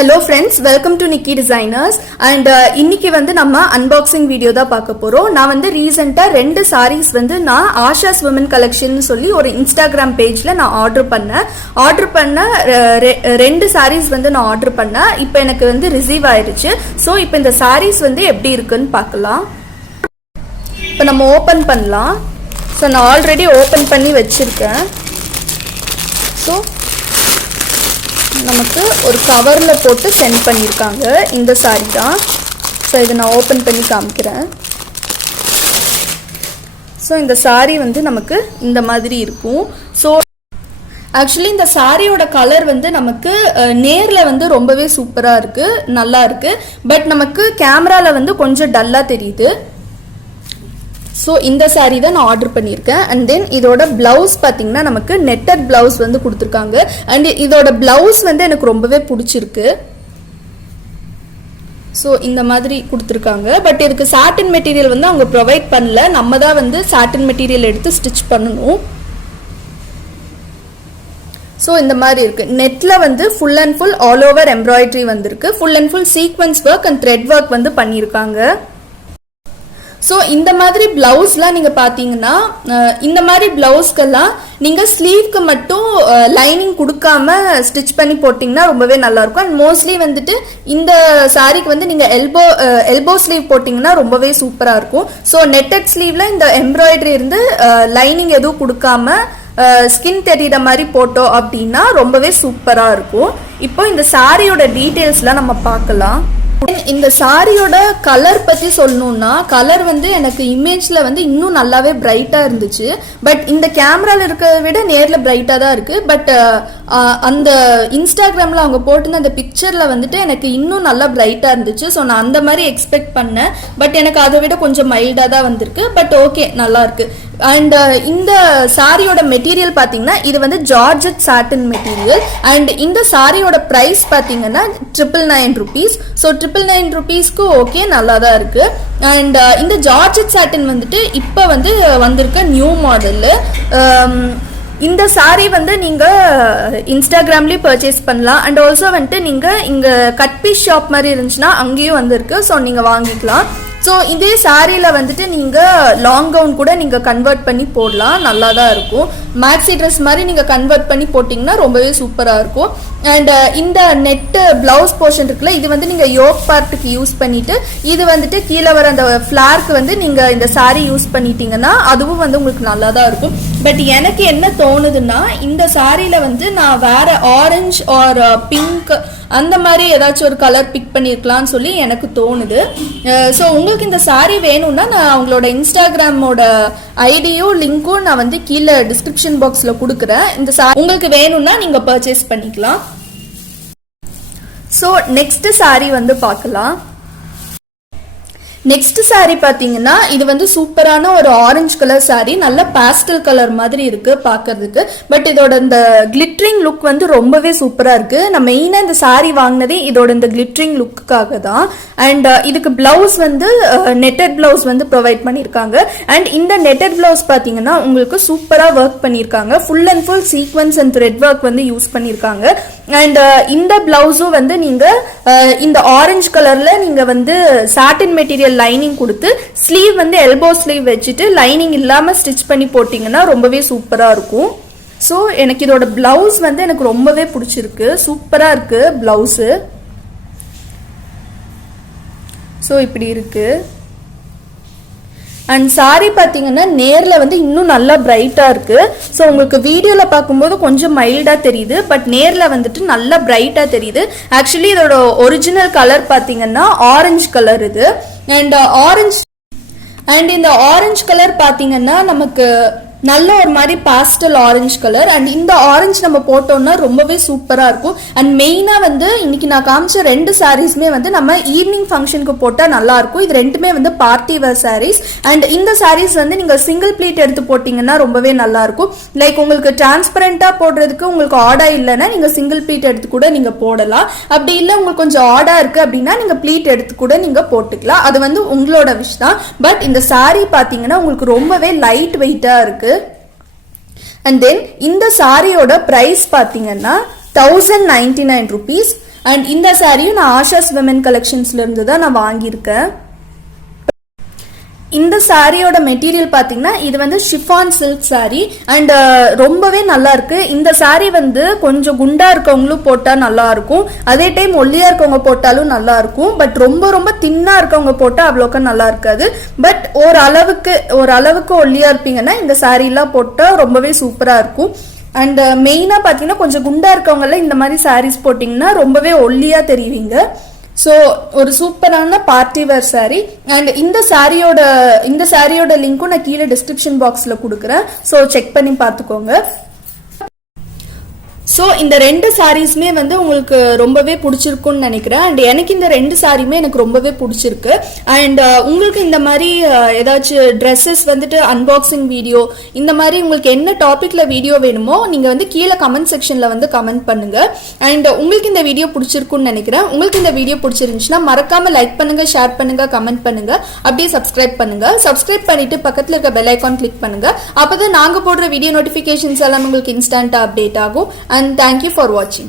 Hello friends, welcome to Nikki Designers and இன்னைக்கு வந்து நம்ம unboxing video தான் பார்க்க போறோம். நான் வந்து ரீசன்ட்டா ரெண்டு sarees வந்து நான் ஆஷாஸ் women collection சொல்லி ஒரு Instagram pageல நான் ஆர்டர் பண்ண ரெண்டு sarees வந்து நான் ஆர்டர் பண்ணேன். இப்போ எனக்கு வந்து ரிசீவ் ஆயிருச்சு. சோ இப்போ இந்த sarees வந்து எப்படி இருக்குன்னு பார்க்கலாம். இப்போ நம்ம ஓபன் பண்ணலாம். சோ நான் ஆல்ரெடி ஓபன் பண்ணி வச்சிருக்கேன். சோ நமக்கு ஒரு கவர்ல போட்டு சென்ட் பண்ணிருக்காங்க. இந்த சாரி தான். சோ இத நான் ஓபன் பண்ணி காமிக்கிறேன். சோ இந்த சாரி வந்து நமக்கு இந்த மாதிரி இருக்கும். சோ ஆக்சுவலி இந்த சாரியோட கலர் வந்து நமக்கு நேர்ல வந்து ரொம்பவே சூப்பரா இருக்கு, நல்லா இருக்கு. பட் நமக்கு கேமரால வந்து கொஞ்சம் டல்லா தெரியுது. ஸோ இந்த சாரீ தான் நான் ஆர்டர் பண்ணியிருக்கேன். அண்ட் தென் இதோட பிளவுஸ் பார்த்தீங்கன்னா நமக்கு நெட்டட் பிளவுஸ் வந்து கொடுத்துருக்காங்க. அண்ட் இதோட பிளவுஸ் வந்து எனக்கு ரொம்பவே பிடிச்சிருக்கு. ஸோ இந்த மாதிரி கொடுத்துருக்காங்க. பட் இதுக்கு சாட்டின் மெட்டீரியல் வந்து அவங்க ப்ரொவைட் பண்ணல. நம்ம தான் வந்து சாட்டின் மெட்டீரியல் எடுத்து ஸ்டிச் பண்ணணும். ஸோ இந்த மாதிரி இருக்கு. நெட்ல வந்து full and full all over embroidery வந்திருக்கு. Full and full sequence work and thread work வந்து பண்ணியிருக்காங்க. ஸோ இந்த மாதிரி பிளவுஸ்லாம் நீங்கள் பார்த்தீங்கன்னா இந்த மாதிரி பிளவுஸ்க்கெல்லாம் நீங்கள் ஸ்லீவ்க்கு மட்டும் லைனிங் கொடுக்காம ஸ்டிச் பண்ணி போட்டிங்கன்னா ரொம்பவே நல்லாயிருக்கும். அண்ட் மோஸ்ட்லி வந்துட்டு இந்த சாரீக்கு வந்து நீங்கள் எல்போ ஸ்லீவ் போட்டிங்கன்னா ரொம்பவே சூப்பராக இருக்கும். ஸோ நெட்டட் ஸ்லீவில் இந்த எம்ப்ராய்டரி இருந்து லைனிங் எதுவும் கொடுக்காம ஸ்கின் தெரியுற மாதிரி போட்டோம் அப்படின்னா ரொம்பவே சூப்பராக இருக்கும். இப்போ இந்த சாரியோட டீட்டெயில்ஸ்லாம் நம்ம பார்க்கலாம். இந்த சாரியோட கலர் பத்தி சொல்லணும்னா கலர் வந்து எனக்கு இமேஜ்ல வந்து இன்னும் நல்லாவே பிரைட்டா இருந்துச்சு. பட் இந்த கேமரால இருக்கிறத விட நேர்ல பிரைட்டா தான் இருக்கு. பட் அந்த இன்ஸ்டாகிராம்ல அவங்க போட்டிருந்த அந்த பிக்சர்ல வந்துட்டு எனக்கு இன்னும் நல்லா பிரைட்டா இருந்துச்சு. ஸோ நான் அந்த மாதிரி எக்ஸ்பெக்ட் பண்ணேன். பட் எனக்கு அதை விட கொஞ்சம் மைல்டா தான் வந்திருக்கு. பட் ஓகே, நல்லா இருக்கு. அண்ட் இந்த சாரியோட மெட்டீரியல் பார்த்தீங்கன்னா இது வந்து ஜார்ஜெட் சாட்டின் மெட்டீரியல். அண்ட் இந்த சாரியோட ப்ரைஸ் பார்த்தீங்கன்னா 999 rupees. ஸோ 999 rupeesக்கு ஓகே, நல்லா தான் இருக்கு. அண்ட் இந்த ஜார்ஜெட் சாட்டின் வந்துட்டு இப்போ வந்து வந்திருக்க நியூ மாடலு. இந்த சாரீ வந்து நீங்கள் இன்ஸ்டாகிராம்லேயும் பர்ச்சேஸ் பண்ணலாம். அண்ட் ஆல்சோ வந்துட்டு நீங்கள் இங்கே கட் பீஸ் ஷாப் மாதிரி இருந்துச்சுன்னா அங்கேயும் வந்திருக்கு. ஸோ நீங்கள் வாங்கிக்கலாம். ஸோ இதே சாரியில் வந்துட்டு நீங்கள் லாங் கவுன் கூட நீங்கள் கன்வெர்ட் பண்ணி போடலாம், நல்லா தான் இருக்கும். மேக்ஸி ட்ரெஸ் மாதிரி நீங்கள் கன்வெர்ட் பண்ணி போட்டிங்கன்னா ரொம்பவே சூப்பராக இருக்கும். அண்ட் இந்த நெட்டு பிளவுஸ் போர்ஷன் இருக்குல்ல, இது வந்து நீங்கள் யோக் பார்ட்டுக்கு யூஸ் பண்ணிவிட்டு இது வந்துட்டு கீழே வர அந்த ஃப்ளார்க்கு வந்து நீங்கள் இந்த சாரீ யூஸ் பண்ணிட்டீங்கன்னா அதுவும் வந்து உங்களுக்கு நல்லா தான் இருக்கும். பட் எனக்கு என்ன தோணுதுன்னா இந்த சாரியில் வந்து நான் வேற ஆரஞ்சு ஆர் பிங்க் அந்த மாதிரி ஏதாச்சும் ஒரு கலர் பிக் பண்ணியிருக்கலாம்னு சொல்லி எனக்கு தோணுது. ஸோ உங்களுக்கு இந்த சாரீ வேணும்னா நான் அவங்களோட இன்ஸ்டாகிராமோட ஐடியும் லிங்க்கும் நான் வந்து கீழே டிஸ்கிரிப்ஷன் பாக்ஸில் கொடுக்குறேன். இந்த சாரீ உங்களுக்கு வேணும்னா நீங்கள் பர்ச்சேஸ் பண்ணிக்கலாம். ஸோ நெக்ஸ்ட் சாரீ வந்து பார்க்கலாம். நெக்ஸ்ட் சாரீ பார்த்தீங்கன்னா இது வந்து சூப்பரான ஒரு ஆரஞ்சு கலர் சாரீ. நல்ல பாஸ்டல் கலர் மாதிரி இருக்கு பார்க்கறதுக்கு. பட் இதோட இந்த கிளிட்டரிங் லுக் வந்து ரொம்பவே சூப்பரா இருக்கு. நான் மெயினாக இந்த சாரீ வாங்கினதே இதோட இந்த கிளிட்டரிங் லுக்காக தான். அண்ட் இதுக்கு பிளவுஸ் வந்து நெட்டட் பிளவுஸ் வந்து ப்ரொவைட் பண்ணியிருக்காங்க. அண்ட் இந்த நெட்டட் பிளவுஸ் பார்த்தீங்கன்னா உங்களுக்கு சூப்பராக ஒர்க் பண்ணியிருக்காங்க. Full and full sequence and thread work வந்து யூஸ் பண்ணியிருக்காங்க. அண்ட் இந்த பிளவுஸும் வந்து நீங்க இந்த ஆரஞ்சு கலர்ல நீங்க வந்து சாட்டின் மெட்டீரியல் லைனிங் கொடுத்து ஸ்லீவ் வந்து எல்போ ஸ்லீவ் வச்சுட்டு லைனிங் இல்லாம ஸ்டிச் பண்ணி போட்டீங்கன்னா ரொம்பவே சூப்பரா இருக்கும். ஸோ எனக்கு இதோட பிளவுஸ் வந்து எனக்கு ரொம்பவே பிடிச்சிருக்கு, சூப்பரா இருக்கு பிளவுஸ். ஸோ இப்படி இருக்கு. அண்ட் சாரி பார்த்தீங்கன்னா நேரில் வந்து இன்னும் நல்லா பிரைட்டாக இருக்குது. ஸோ உங்களுக்கு வீடியோவில் பார்க்கும்போது கொஞ்சம் மைல்டாக தெரியுது. பட் நேரில் வந்துட்டு நல்லா பிரைட்டாக தெரியுது. ஆக்சுவலி இதோட ஒரிஜினல் கலர் பார்த்தீங்கன்னா ஆரஞ்சு கலர் இது. அண்ட் இந்த ஆரஞ்சு கலர் பார்த்தீங்கன்னா நமக்கு நல்ல ஒரு மாதிரி பாஸ்டல் ஆரஞ்சு கலர். அண்ட் இந்த ஆரஞ்சு நம்ம போட்டோம்னா ரொம்பவே சூப்பரா இருக்கும். அண்ட் மெயினா வந்து இன்னைக்கு நான் காமிச்ச ரெண்டு சாரீஸ்மே வந்து நம்ம ஈவினிங் ஃபங்க்ஷனுக்கு போட்டா நல்லா இருக்கும். இது ரெண்டுமே வந்து பார்ட்டி வேர் சாரீஸ். அண்ட் இந்த சாரீஸ் வந்து நீங்க சிங்கிள் ப்ளீட் எடுத்து போட்டீங்கன்னா ரொம்பவே நல்லா இருக்கும். லைக் உங்களுக்கு டிரான்ஸ்பரண்டா போடுறதுக்கு உங்களுக்கு ஆடா இல்லைன்னா நீங்க சிங்கிள் ப்ளீட் எடுத்து கூட நீங்க போடலாம். அப்படி இல்லை உங்களுக்கு கொஞ்சம் ஆடா இருக்கு அப்படின்னா நீங்க ப்ளீட் எடுத்து கூட நீங்க போட்டுக்கலாம். அது வந்து உங்களோட விஷ் தான். பட் இந்த சாரீ பாத்தீங்கன்னா உங்களுக்கு ரொம்பவே லைட் வெயிட்டா இருக்கு. And then இந்த சாரியோட பிரைஸ் பாத்தீங்கன்னா 1099 rupees. அண்ட் இந்த சாரியும் நான் ஆஷாஸ் விமன் கலெக்ஷன்ஸ்ல இருந்து தான் நான் வாங்கியிருக்கேன். இந்த சாரியோட மெட்டீரியல் பார்த்தீங்கன்னா இது வந்து ஷிஃபான் சில்க் சாரி அண்ட் ரொம்பவே நல்லா இருக்கு. இந்த சாரி வந்து கொஞ்சம் குண்டா இருக்கவங்களும் போட்டா நல்லா இருக்கும், அதே டைம் ஒல்லியா இருக்கவங்க போட்டாலும் நல்லா இருக்கும். பட் ரொம்ப ரொம்ப தின்னா இருக்கவங்க போட்டா அவ்வளோக்கா நல்லா இருக்காது. பட் ஓரளவுக்கு ஒல்லியா இருப்பீங்கன்னா இந்த சாரி எல்லாம் போட்டா ரொம்பவே சூப்பரா இருக்கும். அண்ட் மெயினா பார்த்தீங்கன்னா கொஞ்சம் குண்டா இருக்கவங்கள இந்த மாதிரி சாரீஸ் போட்டிங்கன்னா ரொம்பவே ஒல்லியா தெரியுவீங்க. ஸோ ஒரு சூப்பரான பார்ட்டி வேர் சாரீ. அண்ட் இந்த சாரியோட லிங்க்கும் நான் கீழே டிஸ்கிரிப்ஷன் பாக்ஸில் கொடுக்குறேன். ஸோ செக் பண்ணி பார்த்துக்கோங்க. ஸோ இந்த 2 சாரீஸுமே வந்து உங்களுக்கு ரொம்பவே பிடிச்சிருக்குன்னு நினைக்கிறேன். அண்ட் எனக்கு இந்த 2 சாரியுமே எனக்கு ரொம்பவே பிடிச்சிருக்கு. அண்ட் உங்களுக்கு இந்த மாதிரி ஏதாச்சும் ட்ரெஸ்ஸஸ் வந்துட்டு அன்பாக்சிங் வீடியோ இந்த மாதிரி உங்களுக்கு என்ன டாப்பிக்கில் வீடியோ வேணுமோ நீங்கள் வந்து கீழே கமெண்ட் செக்ஷனில் வந்து கமெண்ட் பண்ணுங்கள். அண்ட் உங்களுக்கு இந்த வீடியோ பிடிச்சிருக்குன்னு நினைக்கிறேன். உங்களுக்கு இந்த வீடியோ பிடிச்சிருந்துச்சுன்னா மறக்காமல் லைக் பண்ணுங்கள், ஷேர் பண்ணுங்கள், கமெண்ட் பண்ணுங்கள், அப்படியே சப்ஸ்கிரைப் பண்ணுங்கள். சப்ஸ்கிரைப் பண்ணிவிட்டு பக்கத்தில் இருக்க பெல் ஐக்கான் கிளிக் பண்ணுங்கள். அப்போ தான் நாங்கள் போடுற வீடியோ நோட்டிஃபிகேஷன்ஸ் எல்லாம் உங்களுக்கு இன்ஸ்டண்ட்டாக அப்டேட் ஆகும். And thank you for watching.